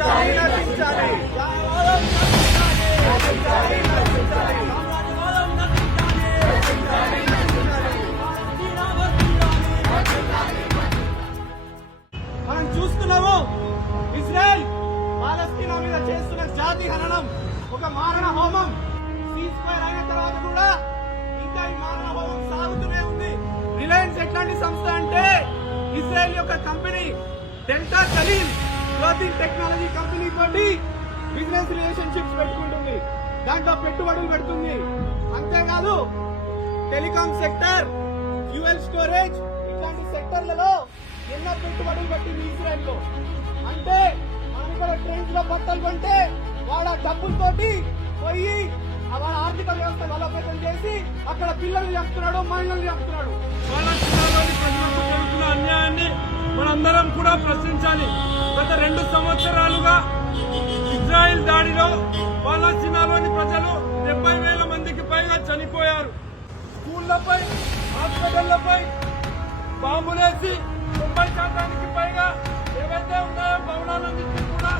మనం చూస్తున్నాము ఇజ్రాయెల్ పాలస్తీనా మీద చేస్తున్న జాతి హననం ఒక మారణ హోమం. సీజ్ ఫైర్ అయిన తర్వాత కూడా ఇంకా ఈ మారణ హోమం సాగుతూనే ఉంది. రిలయన్స్ ఎట్లాంటి సంస్థ అంటే ఇజ్రాయెల్ యొక్క company Delta Galil clothing technology company తోటి బిజినెస్ రిలేషన్షిప్స్ పెట్టుకుంటుంది, దాంట్లో పెట్టుబడులు పెడుతుంది. అంతేకాదు టెలికాం సెక్టర్, ఫ్యూయల్ స్టోరేజ్ ఇట్లాంటి సెక్టర్లలో ఎన్నో పెట్టుబడులు పెట్టింది ఇజ్రాయెల్ లో. అంటే మనం ఇక్కడ ట్రైన్స్ లో బట్టలు కొంటే వాళ్ళ డబ్బులతోటి పోయి వాళ్ళ ఆర్థిక వ్యవస్థ బలోపేతం చేసి అక్కడ పిల్లల్ని చంపుతున్నాడు, మహిళల్ని చంపుతున్నాడు. పాలస్తీనాలోని ప్రజలకు జరుగుతున్న అన్యాయాన్ని మనందరం కూడా ప్రశ్నించాలి. గత 2 సంవత్సరాలుగా ఇజ్రాయెల్ దాడిలో పాలస్తీనాలోని ప్రజలు 70,000 మందికి పైగా చనిపోయారు. స్కూళ్లపై, హాస్పిటళ్లపై బాంబులేసి 90% పైగా ఏవైతే ఉన్నాయో భవనాలన్నింటినీ కూడా